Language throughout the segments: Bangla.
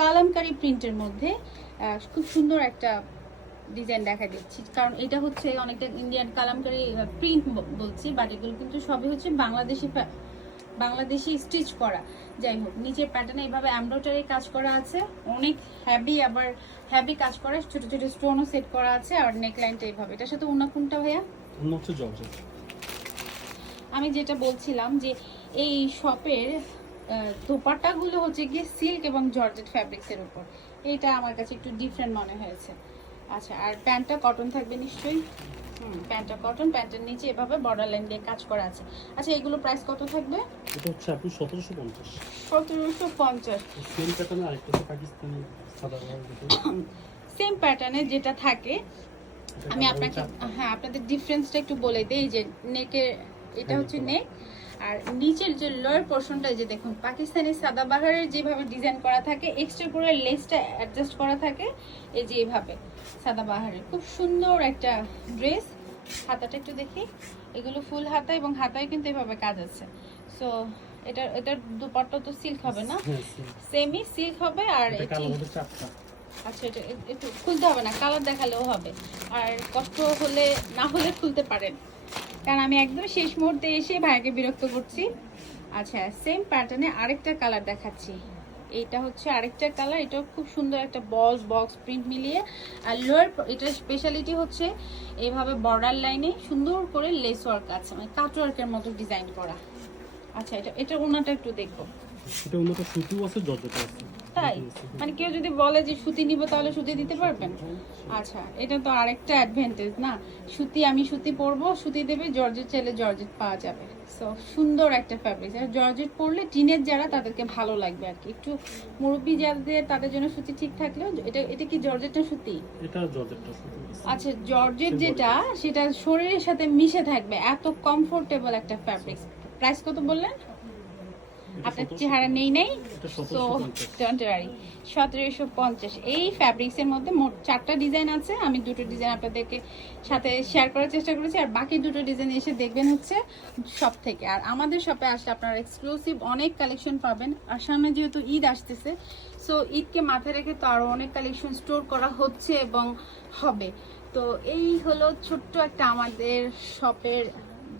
কালামকারী প্রিন্টের মধ্যে খুব সুন্দর একটা ডিজাইন দেখা দিচ্ছি, কারণ এটা হচ্ছে অনেকটা ইন্ডিয়ান কালামকারী প্রিন্ট বলছি, বাট এগুলো কিন্তু সবই হচ্ছে বাংলাদেশি স্টিচ করা। যাই হোক, নিচের প্যাটার্নে এইভাবে এমব্রয়ডারি কাজ করা আছে, অনেক হ্যাভি, আবার হ্যাভি কাজ করা, ছোট ছোট স্টোনও সেট করা আছে। আর নেকলাইনটা এইভাবে, এটার সাথে অন্য কোনটা ভাইয়া? আমি যেটা বলছিলাম যে এই শপের দোপাট্টাগুলো হচ্ছে গিয়ে সিল্ক এবং জর্জেট ফ্যাব্রিক্সের উপর, এটা আমার কাছে একটু ডিফারেন্ট মনে হয়েছে। আচ্ছা, আর প্যান্টটা কটন থাকবে নিশ্চয়ই? প্যান্টটা কটন, প্যান্টের নিচে এভাবে বর্ডার লাইন দিয়ে কাজ করা আছে। আচ্ছা, এগুলো প্রাইস কত থাকবে? এটা হচ্ছে আপনি 1750। 1750। সেম প্যাটার্নে আরেকটা আছে পাকিস্তানি সাদা সেম প্যাটার্নে যেটা থাকে, আমি আপনাকে আপনাদের ডিফারেন্সটা একটু বলে দিই। যে নেকের, এটা হচ্ছে নেক, আর নিচের যে লোয়ার পোর্শনটা, যে দেখুন পাকিস্তানি সাদাবাহারের যেভাবে ডিজাইন করা থাকে, এক্সট্রা করে লেসটা অ্যাডজাস্ট করা থাকে এই যে এইভাবে সাদাবাহারের। খুব সুন্দর একটা ড্রেস। হাতাটা একটু দেখি, এগুলো ফুল হাতা, এবং হাতায় কিন্তু এভাবে কাজ আছে। সো এটার দুপাট্টা তো সিল্ক হবে না? সেমি সিল্ক হবে। আর আচ্ছা, এটা একটু খুলতে হবে না, কালার দেখালেও হবে। আর কষ্ট হলে না হলে খুলতে পারেন, কারণ আমি একদম শেষ মুহূর্তে এসে ভাইকে বিরক্ত করছি। আচ্ছা, সেম প্যাটার্নে আরেকটা কালার দেখাচ্ছি। এইটা হচ্ছে আরেকটা কালার, এটাও খুব সুন্দর একটা বক্স প্রিন্ট মিলিয়ে। আর লোয়ার, এটার স্পেশালিটি হচ্ছে এইভাবে বর্ডার লাইনে সুন্দর করে লেস ওয়ার্ক আছে, মানে কাট ওয়ার্কের মতো ডিজাইন করা। আচ্ছা, এটা ওনাটা একটু দেখবো। এটা ওনাটা সুতিও আছে, জর্জেটও আছে। তাই? মানে কেউ যদি বলে যে সুতি নিব, তাহলে সুতি দিতে পারবেন? আচ্ছা, এটা তো আরেকটা অ্যাডভান্টেজ না, আমি সুতি পরবো, সুতি দেবে, জর্জেট চাইলে জর্জেট পাওয়া যাবে। সো সুন্দর একটা ফ্যাব্রিক। আর জর্জেট পরলে টিনের যারা, তাদেরকে ভালো লাগবে আর কি। একটু মুরব্বি যাদের, তাদের জন্য সুতি ঠিক থাকলেও, এটা কি জর্জেট না সুতি? এটা জর্জেটটা সুতি। আচ্ছা, জর্জেট যেটা, সেটা শরীরের সাথে মিশে থাকবে, এত কমফোর্টেবল একটা ফ্যাব্রিক। প্রাইস কত বললেন? আপনার চেহারা নেই, সো টেম্পোরারি 1750। এই ফ্যাব্রিক্সের মধ্যে মোট 4টা ডিজাইন আছে। আমি 2টো ডিজাইন আপনাদেরকে সাথে শেয়ার করার চেষ্টা করেছি, আর বাকি 2টো ডিজাইন এসে দেখবেন হচ্ছে শপ থেকে। আর আমাদের শপে আসলে আপনারা এক্সক্লুসিভ অনেক কালেকশন পাবেন। আর সামনে যেহেতু ঈদ আসতেছে, সো ঈদকে মাথায় রেখে তো আরও অনেক কালেকশন স্টোর করা হচ্ছে এবং হবে। তো এই হলো ছোট্ট একটা আমাদের শপের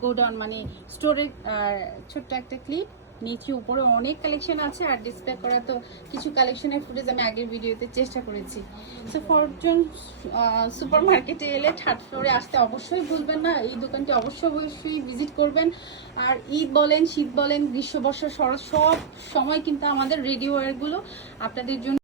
গোডাউন, মানে স্টোরের ছোট্ট একটা ক্লিপ। নিচে উপরে অনেক কালেকশন আছে, আর ডিসপ্লে করা তো কিছু কালেকশনের ফুটেজ আমি আগের ভিডিওতে চেষ্টা করেছি। সো ফরচুন সুপার মার্কেটে এলে 3rd ফ্লোরে আসতে অবশ্যই ভুলবেন না, এই দোকানটি অবশ্যই ভিজিট করবেন। আর ঈদ বলেন, শীত বলেন, গ্রীষ্ম, বর্ষা, শরৎ, সব সময় কিন্তু আমাদের রেডি ওয়্যারগুলো আপনাদের জন্য